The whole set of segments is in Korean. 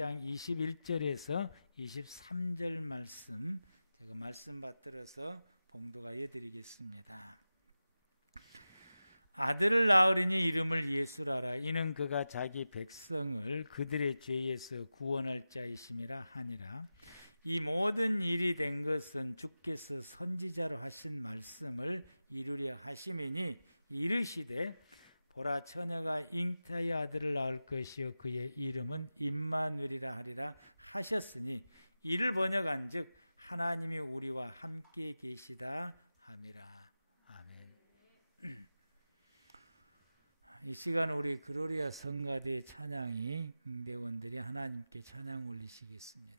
1장 21절에서 23절 말씀 받들어서 봉독하여 드리겠습니다. 아들을 낳으리니 이름을 예수라 하라. 이는 그가 자기 백성을 그들의 죄에서 구원할 자이심이라 하니라. 이 모든 일이 된 것은 주께서 선지자로 하신 말씀을 이루려 하심이니 이르시되 보라 처녀가 잉태의 아들을 낳을 것이요 그의 이름은 임마누엘이라 하리라 하셨으니 이를 번역한즉 하나님이 우리와 함께 계시다 함이라. 아멘. 이 시간 우리 그로리아 성가대 찬양이 임대원들이 하나님께 찬양 올리시겠습니다.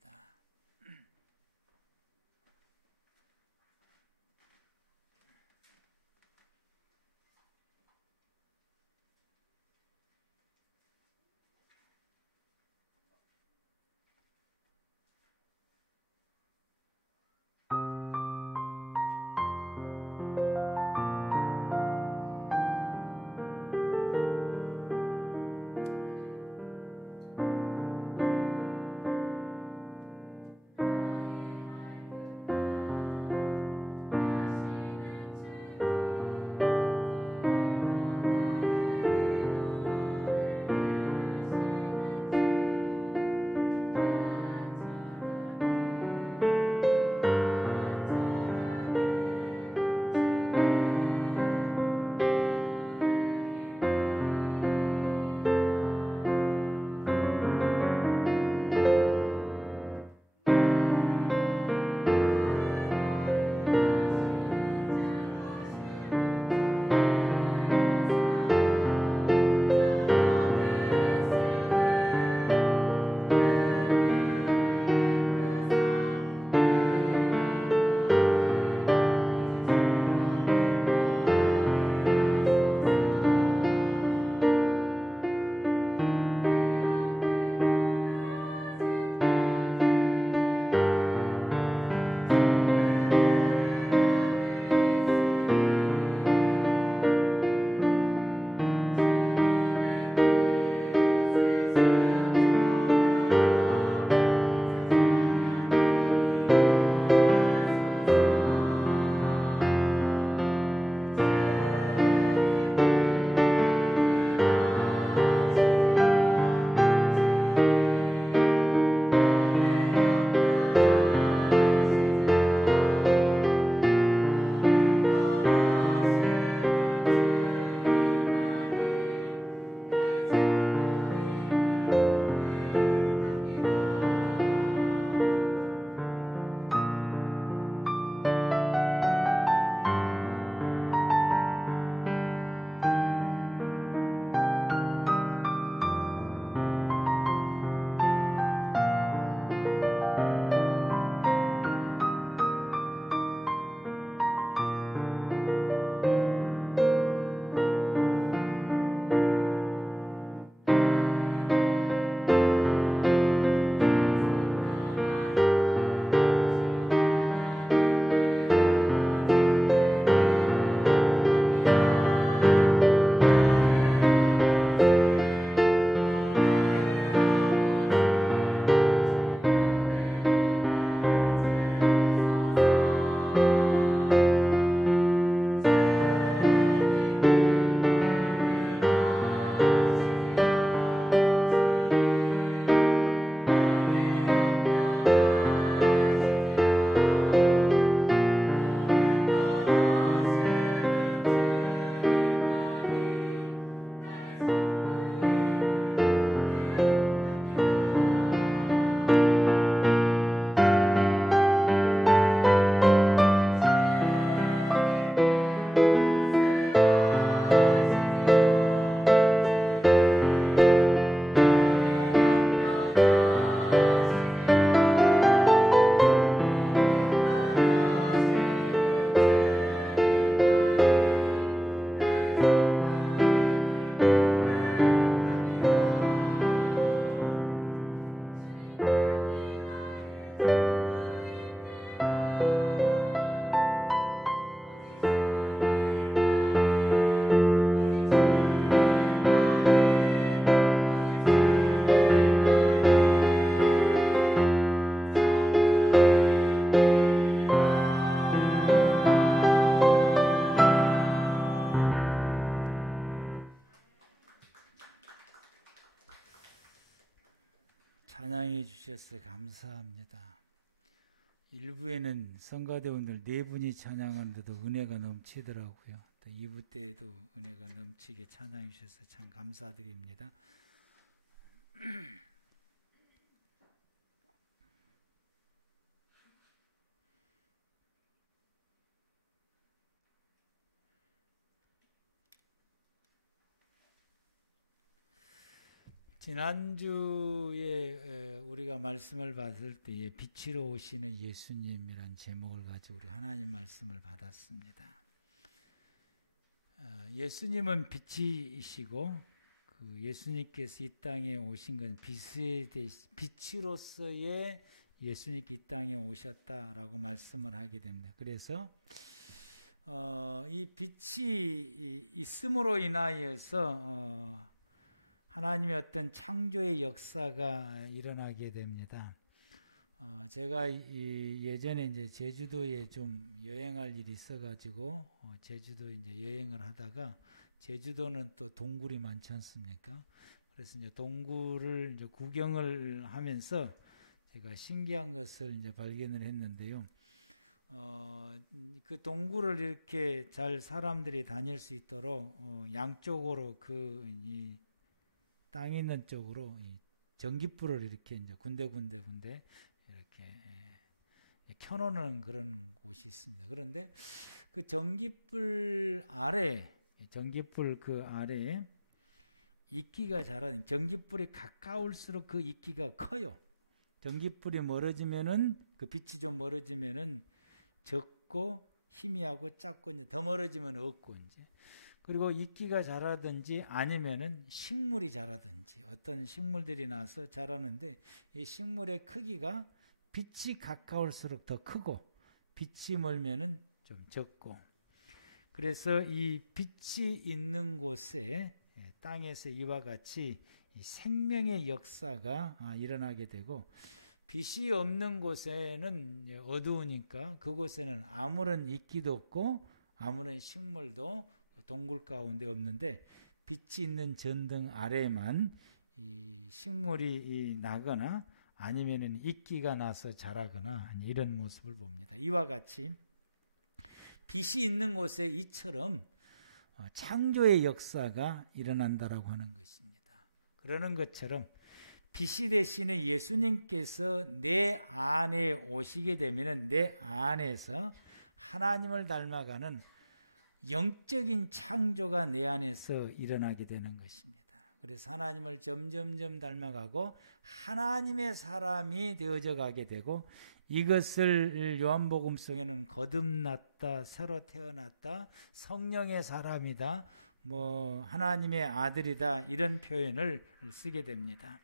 찬양해 주셔서 감사합니다. 일부에는 성가대원들 네 분이 찬양하는데도 은혜가 넘치더라고요. 또 2부 때에도 은혜가 넘치게 찬양해 주셔서 참 감사드립니다. 지난주에 우리가 말씀을 받을 때에 빛으로 오시는 예수님이란 제목을 가지고 우리 하나님 말씀을 받았습니다. 예수님은 빛이시고 그 예수님께서 이 땅에 오신 건 빛으로서의 예수님께 이 땅에 오셨다라고 말씀을 하게 됩니다. 그래서 이 빛이 있음으로 인하여서 하나님의 어떤 창조의 역사가 일어나게 됩니다. 제가 예전에 이제 제주도에 좀 여행할 일이 있어가지고 제주도에 이제 여행을 하다가 제주도는 또 동굴이 많지 않습니까? 그래서 이제 동굴을 이제 구경을 하면서 제가 신기한 것을 이제 발견을 했는데요. 그 동굴을 이렇게 잘 사람들이 다닐 수 있도록 양쪽으로 이 땅 있는 쪽으로 이 전깃불을 이렇게 이제 군데 이렇게 켜놓는 그런 곳이 있습니다. 그런데 그 전깃불 그 아래에 이끼가 자라는, 전깃불이 가까울수록 그 이끼가 커요. 전깃불이 멀어지면은, 그 빛이 더 멀어지면은 적고 희미하고 작고, 더 멀어지면 없고, 이제. 그리고 이끼가 자라든지 아니면은 식물이 자라든지, 어떤 식물들이 나서 자라는데, 이 식물의 크기가 빛이 가까울수록 더 크고, 빛이 멀면은 좀 적고, 그래서 이 빛이 있는 곳에 땅에서 이와 같이 이 생명의 역사가 일어나게 되고, 빛이 없는 곳에는 어두우니까 그곳에는 아무런 이끼도 없고 아무런 식물도 동굴 가운데 없는데, 빛이 있는 전등 아래에만 식물이 나거나 아니면은 이끼가 나서 자라거나 이런 모습을 봅니다. 이와 같이 빛이 있는 곳에 이처럼 창조의 역사가 일어난다라고 하는 것입니다. 그러는 것처럼 빛이 되시는 예수님께서 내 안에 오시게 되면 내 안에서 하나님을 닮아가는 영적인 창조가 내 안에서 일어나게 되는 것입니다. 그래서 하나님을 점점점 닮아가고 하나님의 사람이 되어져 가게 되고, 이것을 요한복음서에는 거듭났다, 새로 태어났다, 성령의 사람이다, 하나님의 아들이다, 이런 표현을 쓰게 됩니다.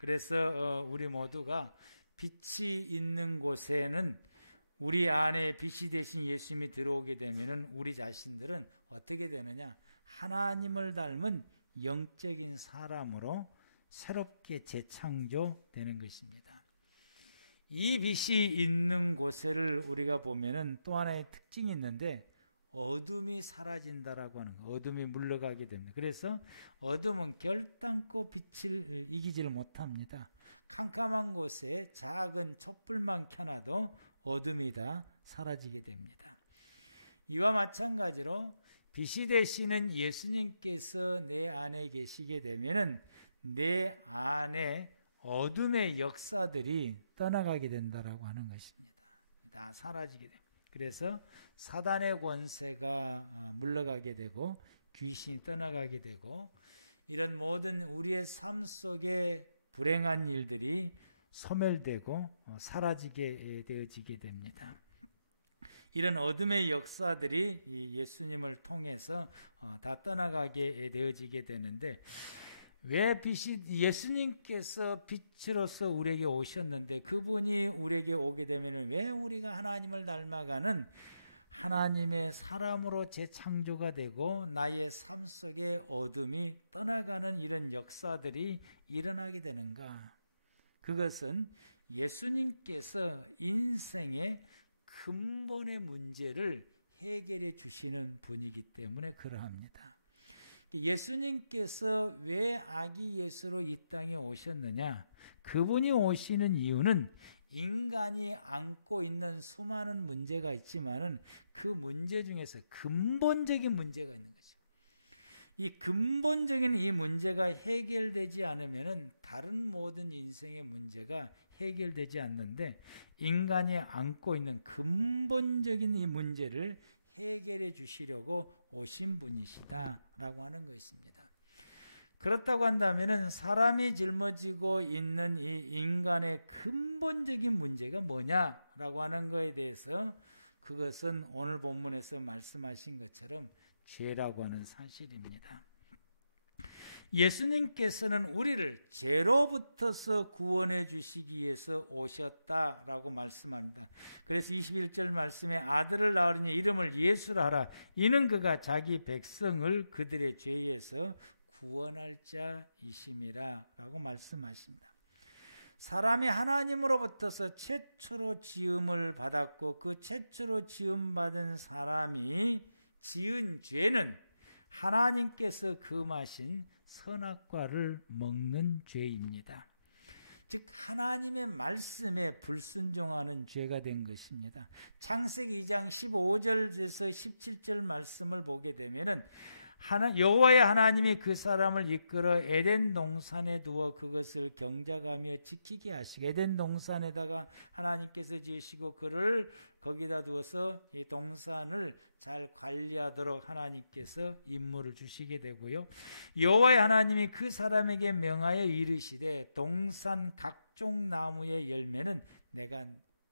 그래서 우리 모두가 빛이 있는 곳에는, 우리 안에 빛이 되신 예수님이 들어오게 되면 우리 자신들은 어떻게 되느냐? 하나님을 닮은 영적인 사람으로 새롭게 재창조되는 것입니다. 이 빛이 있는 곳을 우리가 보면은 또 하나의 특징이 있는데, 어둠이 사라진다라고 하는 거, 어둠이 물러가게 됩니다. 그래서 어둠은 결단코 빛을 이기지를 못합니다. 캄캄한 곳에 작은 촛불만 켜놔도 어둠이 다 사라지게 됩니다. 이와 마찬가지로 빛이 되시는 예수님께서 내 안에 계시게 되면은 내 안에 어둠의 역사들이 떠나가게 된다라고 하는 것입니다. 다 사라지게 됩니다. 그래서 사단의 권세가 물러가게 되고 귀신이 떠나가게 되고, 이런 모든 우리의 삶 속에 불행한 일들이 소멸되고 사라지게 되어지게 됩니다. 이런 어둠의 역사들이 예수님을 통해서 다 떠나가게 되어지게 되는데, 왜 예수님께서 빛으로서 우리에게 오셨는데, 그분이 우리에게 오게 되면 왜 우리가 하나님을 닮아가는 하나님의 사람으로 재창조가 되고 나의 삶 속에 어둠이 떠나가는 이런 역사들이 일어나게 되는가? 그것은 예수님께서 인생의 근본의 문제를 해결해 주시는 분이기 때문에 그러합니다. 예수님께서 왜 아기 예수로 이 땅에 오셨느냐? 그분이 오시는 이유는 인간이 안고 있는 수많은 문제가 있지만은 그 문제 중에서 근본적인 문제가 있는 거죠. 이 근본적인 이 문제가 해결되지 않으면은 다른 모든 인생의 문제가 해결되지 않는데, 인간이 안고 있는 근본적인 이 문제를 해결해 주시려고 오신 분이시다라고 하는 것입니다. 그렇다고 한다면은 사람이 짊어지고 있는 이 인간의 근본적인 문제가 뭐냐라고 하는 것에 대해서, 그것은 오늘 본문에서 말씀하신 것처럼 죄라고 하는 사실입니다. 예수님께서는 우리를 죄로부터서 구원해 주시기 위해서 오셨다라고 말씀합니다. 그래서 21절 말씀에 아들을 낳으니 이름을 예수라 하라. 이는 그가 자기 백성을 그들의 죄에서 구원할 자이심이라 라고 말씀하십니다. 사람이 하나님으로부터서 최초로 지음을 받았고, 그 최초로 지음받은 사람이 지은 죄는 하나님께서 금하신 선악과를 먹는 죄입니다. 즉 하나님의 말씀에 불순종하는 죄가 된 것입니다. 창세기 2장 15절에서 17절 말씀을 보게 되면 여호와의 하나님이 그 사람을 이끌어 에덴 동산에 두어 그것을 경작하며 지키게 하시고, 에덴 동산에다가 하나님께서 지으시고 그를 거기다 두어서 이 동산을 잘 관리하도록 하나님께서 임무를 주시게 되고요. 여호와의 하나님이 그 사람에게 명하여 이르시되 동산 각종 나무의 열매는 내가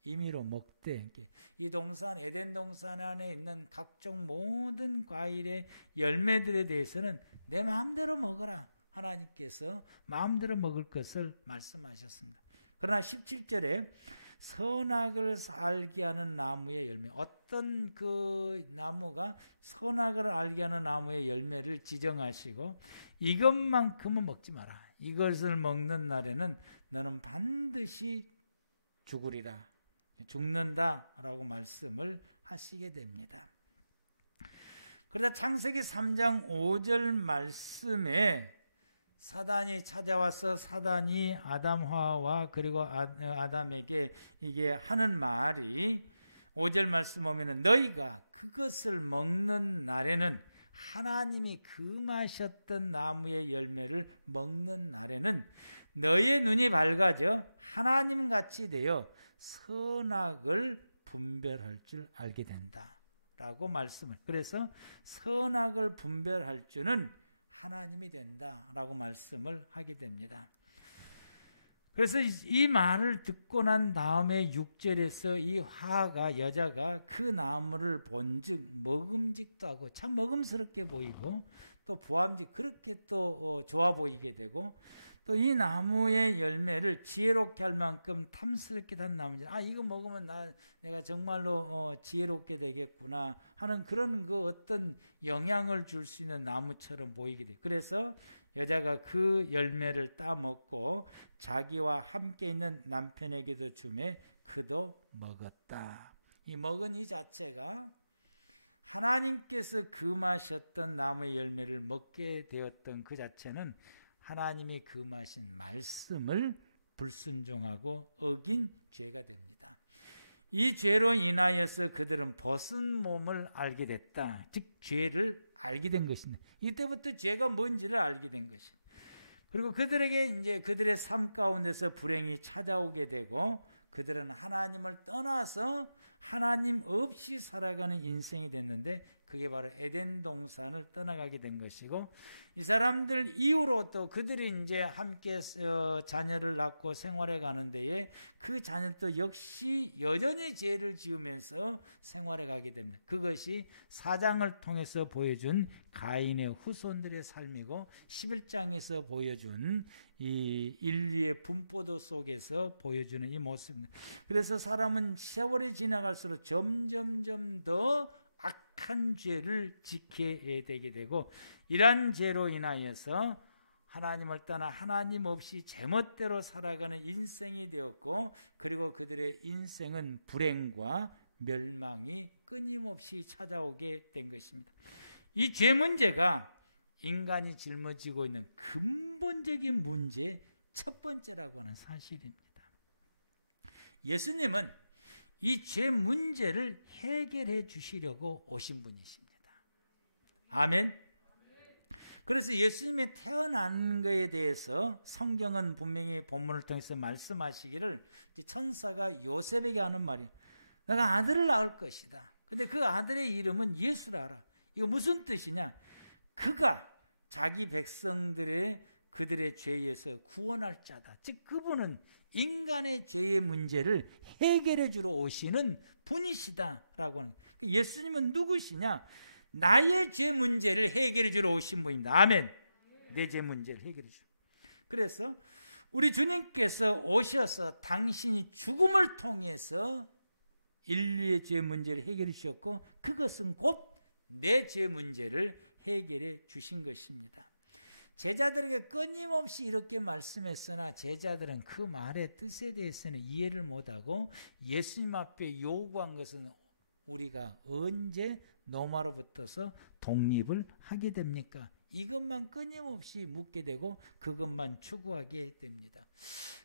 임의로 먹되, 이 동산 에덴 동산 안에 있는 각종 모든 과일의 열매들에 대해서는 내 마음대로 먹어라. 하나님께서 마음대로 먹을 것을 말씀하셨습니다. 그러나 17절에 선악을 알게 하는 나무의 열매, 어떤 그 나무가 선악을 알게 하는 나무의 열매를 지정하시고 이것만큼은 먹지 마라. 이것을 먹는 날에는 너는 반드시 죽으리라. 죽는다라고 말씀을 하시게 됩니다. 그러나 창세기 3장 5절 말씀에 사단이 찾아와서 사단이 아담화와 그리고 아담에게 이게 하는 말이 5절 말씀 보면은 너희가 그것을 먹는 날에는, 하나님이 금하셨던 나무의 열매를 먹는 날에는 너의 눈이 밝아져 하나님같이 되어 선악을 분별할 줄 알게 된다 라고 말씀을, 그래서 선악을 분별할 줄은 하나님이 된다 라고 말씀을 하게 됩니다. 그래서 이 말을 듣고 난 다음에 6절에서 이 화가, 여자가 그 나무를 본즉 먹음직도 하고 참 먹음스럽게 보이고 또 보암직 그렇게 또 좋아 보이게 되고, 또 이 나무의 열매를 지혜롭게 할 만큼 탐스럽게 단 나무지. 이거 먹으면 내가 정말로 지혜롭게 되겠구나 하는 그런 그 어떤 영향을 줄 수 있는 나무처럼 보이게 돼. 그래서 여자가 그 열매를 따먹고 자기와 함께 있는 남편에게도 주매 그도 먹었다. 이 먹은 이 자체가 하나님께서 금하셨던 나무의 열매를 먹게 되었던 그 자체는 하나님이 금하신 말씀을 불순종하고 어긴 죄가 됩니다. 이 죄로 인하여서 그들은 벗은 몸을 알게 됐다. 즉 죄를 알게 된 것입니다. 이때부터 죄가 뭔지를 알게 된 것입니다. 그리고 그들에게 이제 그들의 삶 가운데서 불행이 찾아오게 되고, 그들은 하나님을 떠나서 하나님 없이 살아가는 인생이 됐는데, 그게 바로 에덴 동산을 떠나가게 된 것이고, 이 사람들 이후로 또 그들이 이제 함께 자녀를 낳고 생활해 가는 데에 그 자녀도 역시 여전히 죄를 지으면서 생활해 가게 됩니다. 그것이 4장을 통해서 보여준 가인의 후손들의 삶이고 11장에서 보여준 이 인류의 분포도 속에서 보여주는 이 모습입니다. 그래서 사람은 세월이 지나갈수록 점점점 더 악한 죄를 지켜야 되게 되고, 이러한 죄로 인하여서 하나님을 떠나 하나님 없이 제멋대로 살아가는 인생이 되었고, 그리고 그들의 인생은 불행과 멸망이 끊임없이 찾아오게 된 것입니다. 이 죄 문제가 인간이 짊어지고 있는 근본적인 문제, 첫 번째라고 하는 사실입니다. 예수님은 이 죄 문제를 해결해 주시려고 오신 분이십니다. 아멘. 그래서 예수님의 태어난 것에 대해서 성경은 분명히 본문을 통해서 말씀하시기를 이 천사가 요셉에게 하는 말이 내가 아들을 낳을 것이다. 근데 그 아들의 이름은 예수라. 이거 무슨 뜻이냐? 그가 자기 그들의 죄에서 구원할 자다. 즉 그분은 인간의 죄의 문제를 해결해 주러 오시는 분이시다라고 하는. 예수님은 누구시냐? 나의 죄 문제를 해결해 주러 오신 분입니다. 아멘. 내 죄 문제를 해결해 주러. 그래서 우리 주님께서 오셔서 당신이 죽음을 통해서 인류의 죄 문제를 해결해 주셨고 그것은 곧 내 죄 문제를 해결해 주신 것입니다. 제자들에게 끊임없이 이렇게 말씀했으나 제자들은 그 말의 뜻에 대해서는 이해를 못하고 예수님 앞에 요구한 것은 우리가 언제 로마로부터서 독립을 하게 됩니까? 이것만 끊임없이 묻게 되고 그것만 추구하게 됩니다.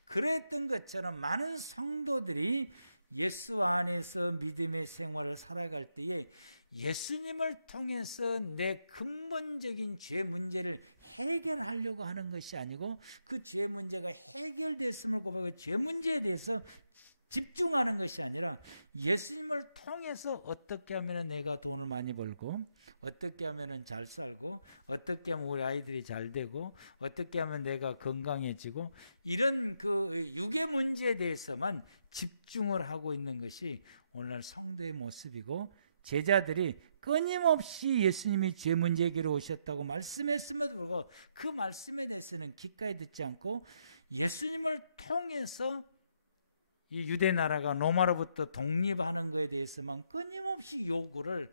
그랬던 것처럼 많은 성도들이 예수 안에서 믿음의 생활을 살아갈 때에 예수님을 통해서 내 근본적인 죄 문제를 해결하려고 하는 것이 아니고 그 죄 문제가 해결됐음을 고백하고 죄 문제에 대해서 집중하는 것이 아니라 예수님을 통해서 어떻게 하면 내가 돈을 많이 벌고 어떻게 하면 잘 살고 어떻게 하면 우리 아이들이 잘 되고 어떻게 하면 내가 건강해지고 이런 그 육의 문제에 대해서만 집중을 하고 있는 것이 오늘날 성도의 모습이고 제자들이 끊임없이 예수님이 죄 문제 해결로 오셨다고 말씀했음에도 불구하고 그 말씀에 대해서는 귓가에 듣지 않고 예수님을 통해서 이 유대 나라가 로마로부터 독립하는 것에 대해서만 끊임없이 요구를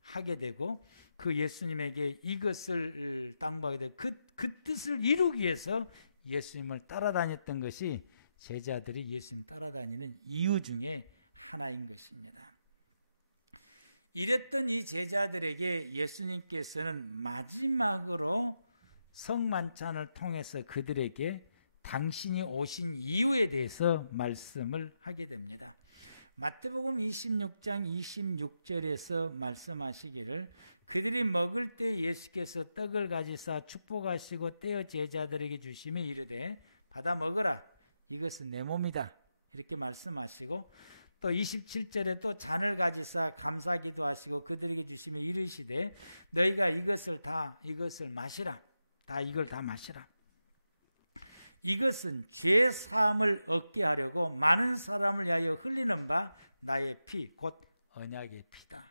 하게 되고 그 예수님에게 이것을 당부하게 되고 그 뜻을 이루기 위해서 예수님을 따라다녔던 것이 제자들이 예수님 따라다니는 이유 중에 하나인 것입니다. 이랬던 이 제자들에게 예수님께서는 마지막으로 성만찬을 통해서 그들에게 당신이 오신 이유에 대해서 말씀을 하게 됩니다. 마태복음 26장 26절에서 말씀하시기를 그들이 먹을 때 예수께서 떡을 가지사 축복하시고 떼어 제자들에게 주시며 이르되 받아 먹으라 이것은 내 몸이다 이렇게 말씀하시고 또 27절에 또 잔을 가지사 감사기도 하시고 그들에게 주시며 이르시되 너희가 이것을 마시라 다 이걸 다 마시라 이것은 죄 사함을 얻게 하려고 많은 사람을 위하여 흘리는 바 나의 피 곧 언약의 피다.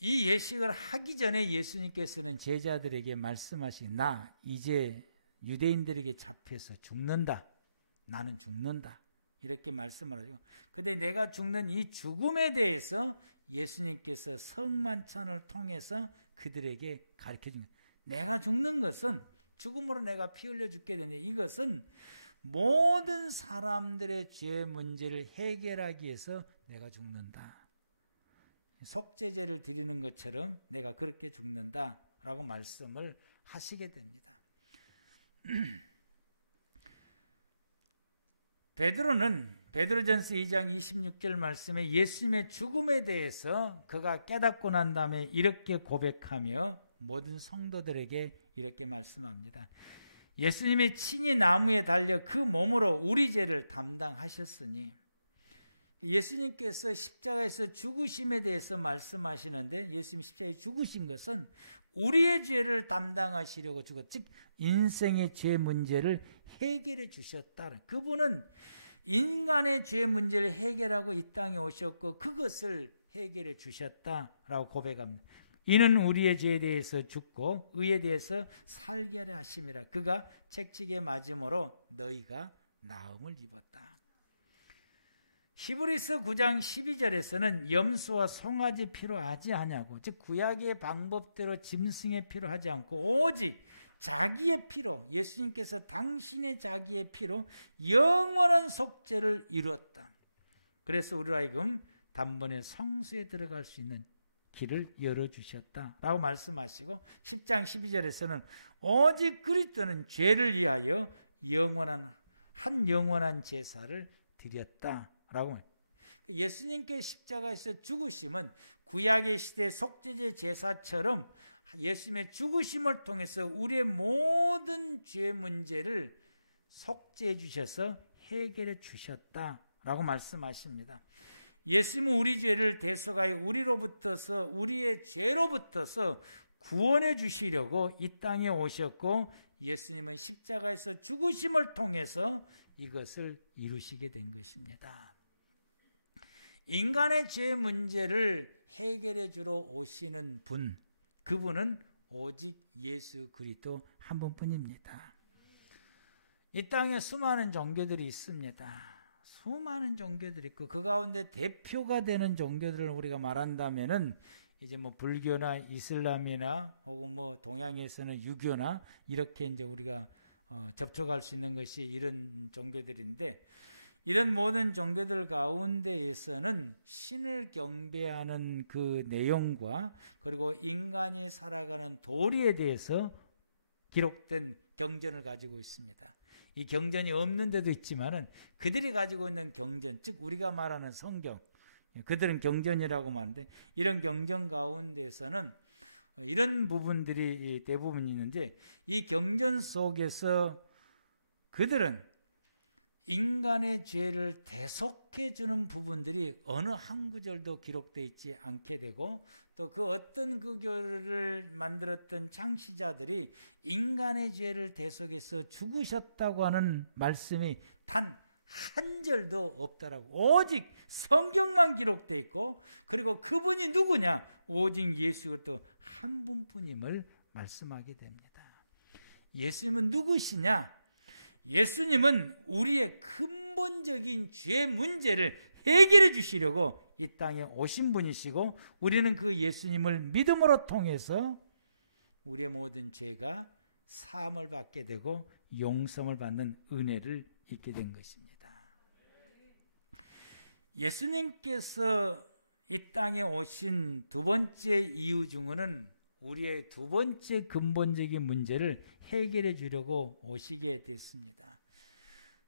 이 예식을 하기 전에 예수님께서는 제자들에게 말씀하신 나 이제 유대인들에게 잡혀서 죽는다. 나는 죽는다. 이렇게 말씀을 하죠. 근데 내가 죽는 이 죽음에 대해서 예수님께서 성만찬을 통해서 그들에게 가르쳐 준 거예요. 내가 죽는 것은 죽음으로 내가 피 흘려 죽게 되는데 이것은 모든 사람들의 죄 문제를 해결하기 위해서 내가 죽는다. 속죄제를 드리는 것처럼 내가 그렇게 죽는다라고 말씀을 하시게 됩니다. 베드로전서 2장 26절 말씀에 예수님의 죽음에 대해서 그가 깨닫고 난 다음에 이렇게 고백하며 모든 성도들에게 이렇게 말씀합니다. 예수님이 친히 나무에 달려 그 몸으로 우리 죄를 담당하셨으니 예수님께서 십자가에서 죽으심에 대해서 말씀하시는데 예수님 십자가에 죽으신 것은 우리의 죄를 담당하시려고 죽었 즉 인생의 죄 문제를 해결해 주셨다. 그분은 인간의 죄 문제를 해결하고 이 땅에 오셨고 그것을 해결해 주셨다라고 고백합니다. 이는 우리의 죄에 대해서 죽고 의에 대해서 살게 하심이라. 그가 채찍에 맞음으로 너희가 나음을 입었다. 히브리서 9장 12절에서는 염소와 송아지 피로 하지 아니하고 즉 구약의 방법대로 짐승의 피로 하지 않고 오직 자기의 피로 예수님께서 당신의 자기의 피로 영원한 속죄를 이루었다. 그래서 우리로 하여금 단번에 성수에 들어갈 수 있는 길을 열어주셨다라고 말씀하시고 10장 12절에서는 오직 그리스도는 죄를 위하여 영원한 제사를 드렸다라고 말합니다. 예수님께 십자가에서 죽으심은 구약의 시대 속죄제 제사처럼 예수님의 죽으심을 통해서 우리의 모든 죄 문제를 속죄해 주셔서 해결해 주셨다라고 말씀하십니다. 예수님은 우리 죄를 대속하여 우리의 죄로부터서 구원해 주시려고 이 땅에 오셨고 예수님은 십자가에서 죽으심을 통해서 이것을 이루시게 된 것입니다. 인간의 죄 문제를 해결해 주러 오시는 분, 그분은 오직 예수 그리스도 한 분뿐입니다. 이 땅에 수많은 종교들이 있습니다. 수많은 종교들이 있고 그 가운데 대표가 되는 종교들을 우리가 말한다면은 이제 뭐 불교나 이슬람이나 혹은 뭐 동양에서는 유교나 이렇게 이제 우리가 접촉할 수 있는 것이 이런 종교들인데, 이런 모든 종교들 가운데에서는 신을 경배하는 그 내용과 그리고 인간이 살아가는 도리에 대해서 기록된 경전을 가지고 있습니다. 이 경전이 없는 데도 있지만은 그들이 가지고 있는 경전, 즉 우리가 말하는 성경, 그들은 경전이라고 말하는데, 이런 경전 가운데서는 이런 부분들이 대부분 있는데, 이 경전 속에서 그들은 인간의 죄를 대속해 주는 부분들이 어느 한 구절도 기록되어 있지 않게 되고, 또 그 어떤 그 교를 만들었던 창시자들이 인간의 죄를 대속해서 죽으셨다고 하는 말씀이 단 한 절도 없다라고. 오직 성경만 기록되어 있고, 그리고 그분이 누구냐? 오직 예수 그리스도 한 분뿐임을 말씀하게 됩니다. 예수님은 누구시냐? 예수님은 우리의 근본적인 죄 문제를 해결해 주시려고 이 땅에 오신 분이시고, 우리는 그 예수님을 믿음으로 통해서 우리의 모든 죄가 사함을 받게 되고 용서를 받는 은혜를 입게 된 것입니다. 예수님께서 이 땅에 오신 두 번째 이유 중에는 우리의 두 번째 근본적인 문제를 해결해 주려고 오시게 됐습니다.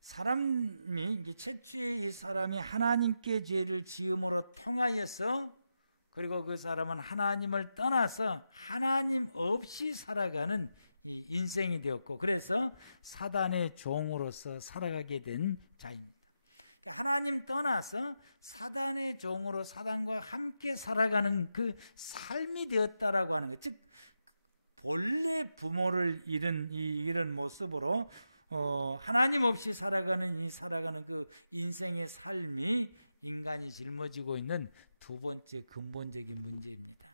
사람이, 최초의 이 사람이 하나님께 죄를 지음으로 통하여서, 그리고 그 사람은 하나님을 떠나서 하나님 없이 살아가는 인생이 되었고, 그래서 사단의 종으로서 살아가게 된 자입니다. 하나님 떠나서 사단의 종으로 사단과 함께 살아가는 그 삶이 되었다라고 하는 것, 즉 본래 부모를 잃은 이런 모습으로 하나님 없이 살아가는 그 인생의 삶이 인간이 짊어지고 있는 두 번째 근본적인 문제입니다.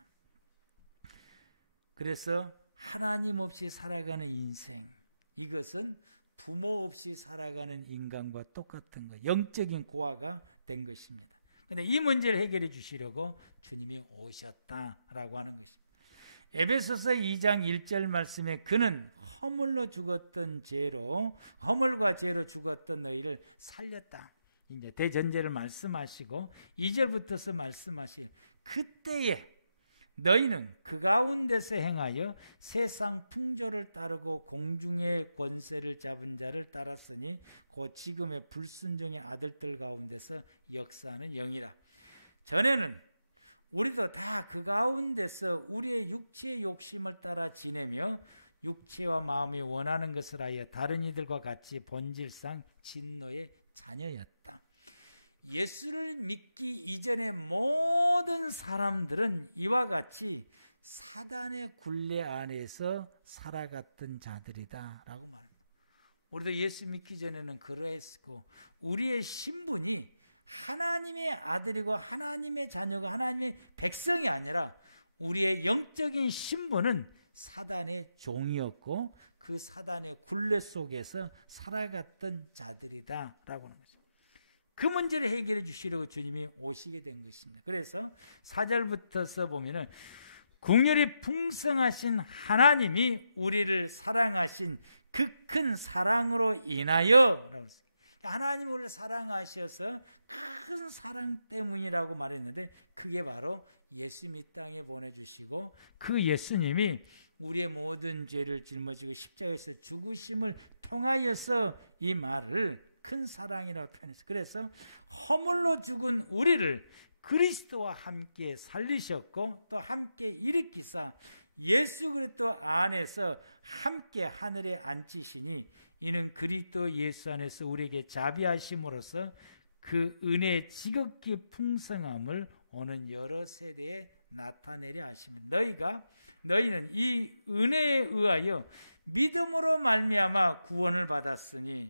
그래서 하나님 없이 살아가는 인생, 이것은 부모 없이 살아가는 인간과 똑같은 것, 영적인 고아가 된 것입니다. 그런데 이 문제를 해결해 주시려고 주님이 오셨다라고 하는 것입니다. 에베소서 2장 1절 말씀에 그는 허물로 죽었던 죄로, 허물과 죄로 죽었던 너희를 살렸다. 이제 대전제를 말씀하시고 2절부터서 말씀하시, 그때에 너희는 그 가운데서 행하여 세상 풍조를 따르고 공중의 권세를 잡은 자를 따랐으니 곧 지금의 불순종의 아들들 가운데서 역사하는 영이라. 전에는 우리도 다 그 가운데서 우리의 육체의 욕심을 따라 지내며 육체와 마음이 원하는 것을 하여 다른 이들과 같이 본질상 진노의 자녀였다. 예수를 믿기 이전의 모든 사람들은 이와 같이 사단의 굴레 안에서 살아갔던 자들이다 라고 말합니다. 우리도 예수 믿기 전에는 그러했고, 우리의 신분이 하나님의 아들이고 하나님의 자녀고 하나님의 백성이 아니라 우리의 영적인 신분은 사단의 종이었고 그 사단의 굴레 속에서 살아갔던 자들이다 라고 하는 거죠. 그 문제를 해결해 주시려고 주님이 오시게 된 것입니다. 그래서 4절부터서 보면은 긍휼이 풍성하신 하나님이 우리를 사랑하신 그 큰 사랑으로 인하여, 하나님 우리를 사랑하셔서 큰 사랑 때문이라고 말했는데 그게 바로 예수님 이 땅에 보내주시고 그 예수님이 우리의 모든 죄를 짊어지고 십자가에서 죽으심을 통하여서 이 말을 큰 사랑이라고 표현했어요. 그래서 허물로 죽은 우리를 그리스도와 함께 살리셨고 또 함께 일으키사 예수 그리스도 안에서 함께 하늘에 앉히시니 이는 그리스도 예수 안에서 우리에게 자비하심으로써 그 은혜의 지극히 풍성함을 오는 여러 세대에 나타내려 하십니다. 너희는 이 은혜에 의하여 믿음으로 말미암아 구원을 받았으니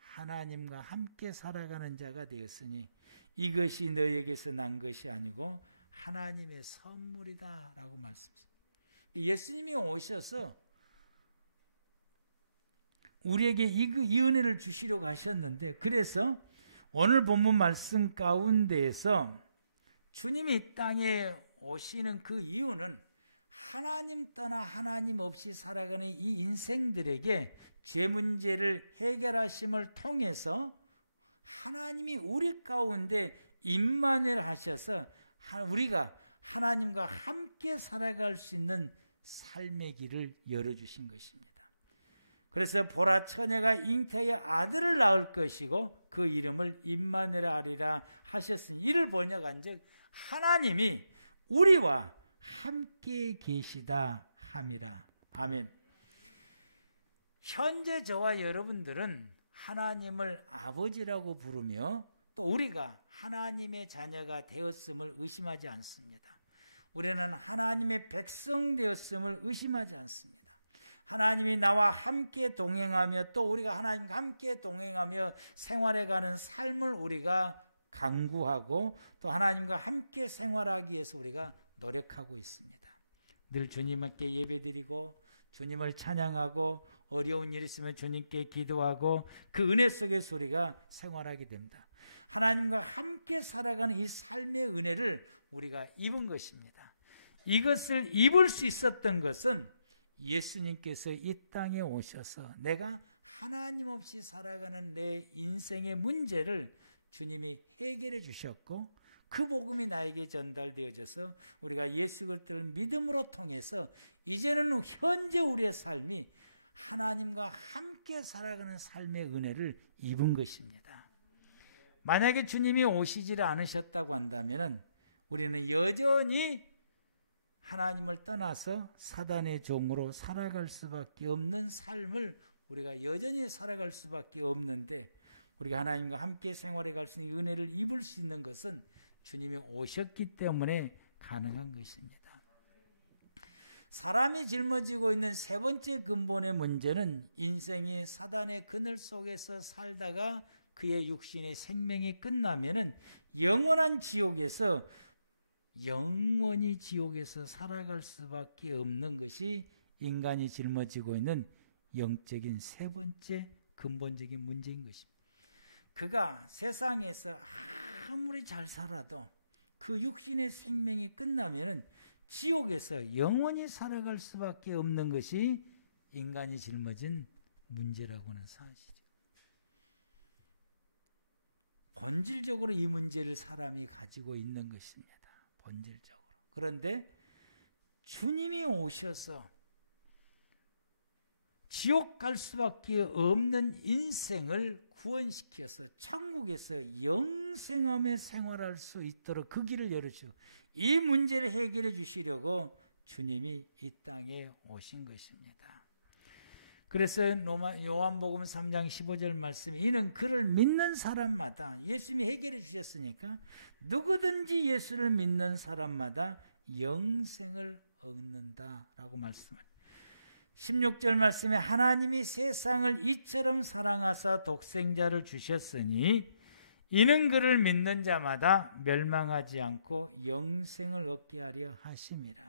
하나님과 함께 살아가는 자가 되었으니 이것이 너희에게서 난 것이 아니고 하나님의 선물이다 라고 말씀하십니다. 예수님이 오셔서 우리에게 이 은혜를 주시려고 하셨는데, 그래서 오늘 본문 말씀 가운데에서 주님이 이 땅에 오시는 그 이유는 하나님 떠나 하나님 없이 살아가는 이 인생들에게 죄 문제를 해결하심을 통해서 하나님이 우리 가운데 임만을 하셔서 우리가 하나님과 함께 살아갈 수 있는 삶의 길을 열어주신 것입니다. 그래서 보라 처녀가 잉태의 아들을 낳을 것이고 그 이름을 임마누엘 하리라 하셨으니 이를 번역한즉 하나님이 우리와 함께 계시다 함이라. 아멘. 현재 저와 여러분들은 하나님을 아버지라고 부르며 우리가 하나님의 자녀가 되었음을 의심하지 않습니다. 우리는 하나님의 백성 되었음을 의심하지 않습니다. 하나님이 나와 함께 동행하며 또 우리가 하나님과 함께 동행하며 생활해가는 삶을 우리가 강구하고 또 하나님과 함께 생활하기 위해서 우리가 노력하고 있습니다. 늘 주님께 예배드리고 주님을 찬양하고 어려운 일 있으면 주님께 기도하고 그 은혜 속에서 우리가 생활하게 됩니다. 하나님과 함께 살아가는 이 삶의 은혜를 우리가 입은 것입니다. 이것을 입을 수 있었던 것은 예수님께서 이 땅에 오셔서 내가 하나님 없이 살아가는 내 인생의 문제를 주님이 해결해 주셨고 그 복음이 나에게 전달되어져서 우리가 예수 그리스도를 믿음으로 통해서 이제는 현재 우리의 삶이 하나님과 함께 살아가는 삶의 은혜를 입은 것입니다. 만약에 주님이 오시지를 않으셨다고 한다면 우리는 여전히 하나님을 떠나서 사단의 종으로 살아갈 수밖에 없는 삶을 우리가 여전히 살아갈 수밖에 없는데 우리가 하나님과 함께 생활해 갈 수 있는 은혜를 입을 수 있는 것은 주님이 오셨기 때문에 가능한 것입니다. 사람이 짊어지고 있는 세 번째 근본의 문제는 인생이 사단의 그늘 속에서 살다가 그의 육신의 생명이 끝나면은 영원히 지옥에서 살아갈 수밖에 없는 것이 인간이 짊어지고 있는 영적인 세 번째 근본적인 문제인 것입니다. 그가 세상에서 아무리 잘 살아도 그 육신의 생명이 끝나면 지옥에서 영원히 살아갈 수밖에 없는 것이 인간이 짊어진 문제라고 하는 사실이에요. 본질적으로 이 문제를 사람이 가지고 있는 것입니다. 본질적으로. 그런데 주님이 오셔서 지옥 갈 수밖에 없는 인생을 구원시켜서 천국에서 영생함에 생활할 수 있도록 그 길을 열어주고 이 문제를 해결해 주시려고 주님이 이 땅에 오신 것입니다. 그래서 요한복음 3장 15절 말씀이 이는 그를 믿는 사람마다 예수님이 해결해 주셨으니까 누구든지 예수를 믿는 사람마다 영생을 얻는다라고 말씀합니다. 16절 말씀에 하나님이 세상을 이처럼 사랑하사 독생자를 주셨으니 이는 그를 믿는 자마다 멸망하지 않고 영생을 얻게 하려 하심이라.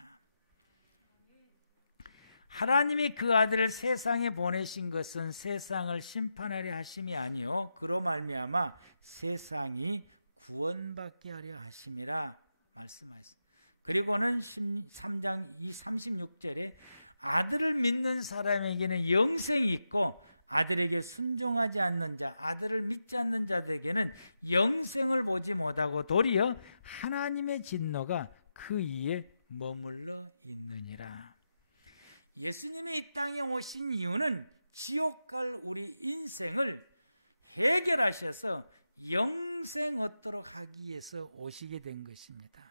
하나님이 그 아들을 세상에 보내신 것은 세상을 심판하려 하심이 아니요 그로 말미암아 세상이 구원받게 하려 하심이라 말씀하셨습니다. 그리고는 3장 36절에 아들을 믿는 사람에게는 영생이 있고 아들에게 순종하지 않는 자, 아들을 믿지 않는 자들에게는 영생을 보지 못하고 도리어 하나님의 진노가 그 위에 머물러 있느니라. 예수님이 이 땅에 오신 이유는 지옥 갈 우리 인생을 해결하셔서 영생 얻도록 하기 위해서 오시게 된 것입니다.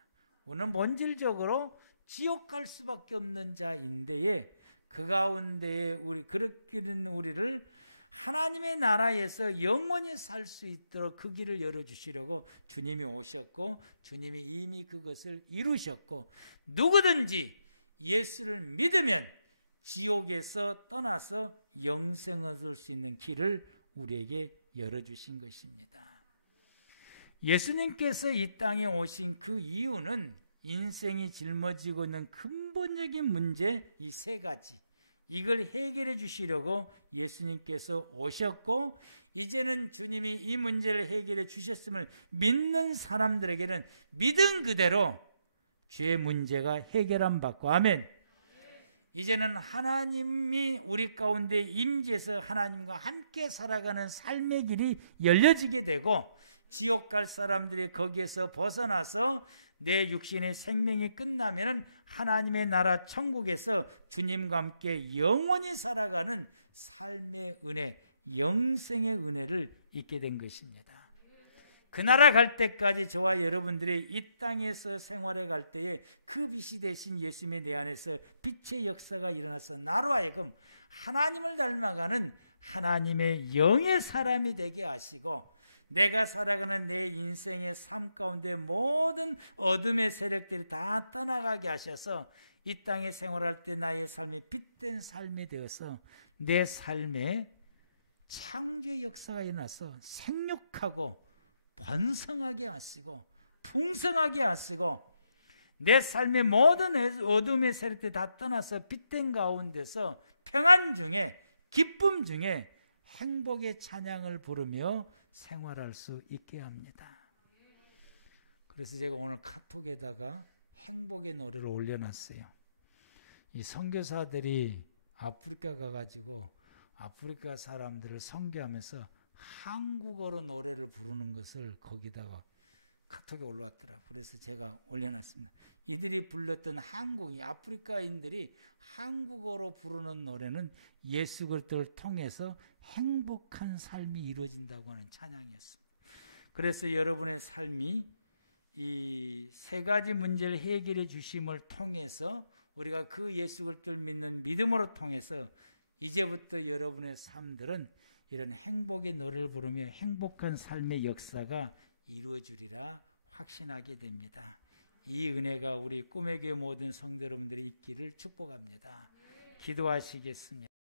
우리는 본질적으로 지옥 갈 수밖에 없는 자인데 그 가운데 그렇게 된 우리를 하나님의 나라에서 영원히 살 수 있도록 그 길을 열어주시려고 주님이 오셨고 주님이 이미 그것을 이루셨고 누구든지 예수를 믿으면 지옥에서 떠나서 영생 얻을 수 있는 길을 우리에게 열어주신 것입니다. 예수님께서 이 땅에 오신 그 이유는 인생이 짊어지고 있는 근본적인 문제 이 세 가지 이걸 해결해 주시려고 예수님께서 오셨고 이제는 주님이 이 문제를 해결해 주셨음을 믿는 사람들에게는 믿은 그대로 주의 문제가 해결함 받고 아멘. 이제는 하나님이 우리 가운데 임재해서 하나님과 함께 살아가는 삶의 길이 열려지게 되고 지옥 갈 사람들이 거기에서 벗어나서 내 육신의 생명이 끝나면 하나님의 나라 천국에서 주님과 함께 영원히 살아가는 삶의 은혜, 영생의 은혜를 잊게 된 것입니다. 그 나라 갈 때까지 저와 여러분들이 이 땅에서 생활해 갈 때에 그 빛이 되신 예수님의 내 안에서 빛의 역사가 일어나서 나로 하여금 하나님을 닮아가는 하나님의 영의 사람이 되게 하시고 내가 살아가는 내 인생의 삶 가운데 모든 어둠의 세력들이 다 떠나가게 하셔서 이 땅에 생활할 때 나의 삶이 빛된 삶이 되어서 내 삶에 창조의 역사가 일어나서 생육하고 번성하게 하시고 풍성하게 하시고 내 삶의 모든 어둠의 세력들이 다 떠나서 빛된 가운데서 평안 중에 기쁨 중에 행복의 찬양을 부르며 생활할 수 있게 합니다. 그래서 제가 오늘 카톡에다가 행복의 노래를 올려놨어요. 이 선교사들이 아프리카 가가지고 아프리카 사람들을 선교하면서 한국어로 노래를 부르는 것을 거기다가 카톡에 올라왔더라고요. 그래서 제가 올려놨습니다. 이들이 불렀던 이 아프리카인들이 한국어로 부르는 노래는 예수 그리스도를 통해서 행복한 삶이 이루어진다고 하는 찬양이었습니다. 그래서 여러분의 삶이 이 세 가지 문제를 해결해 주심을 통해서 우리가 그 예수 그리스도를 믿는 믿음으로 통해서 이제부터 여러분의 삶들은 이런 행복의 노래를 부르며 행복한 삶의 역사가 이루어지리라 확신하게 됩니다. 이 은혜가 우리 꿈의 교회 모든 성도 여러분들이 있기를 축복합니다. 기도하시겠습니다.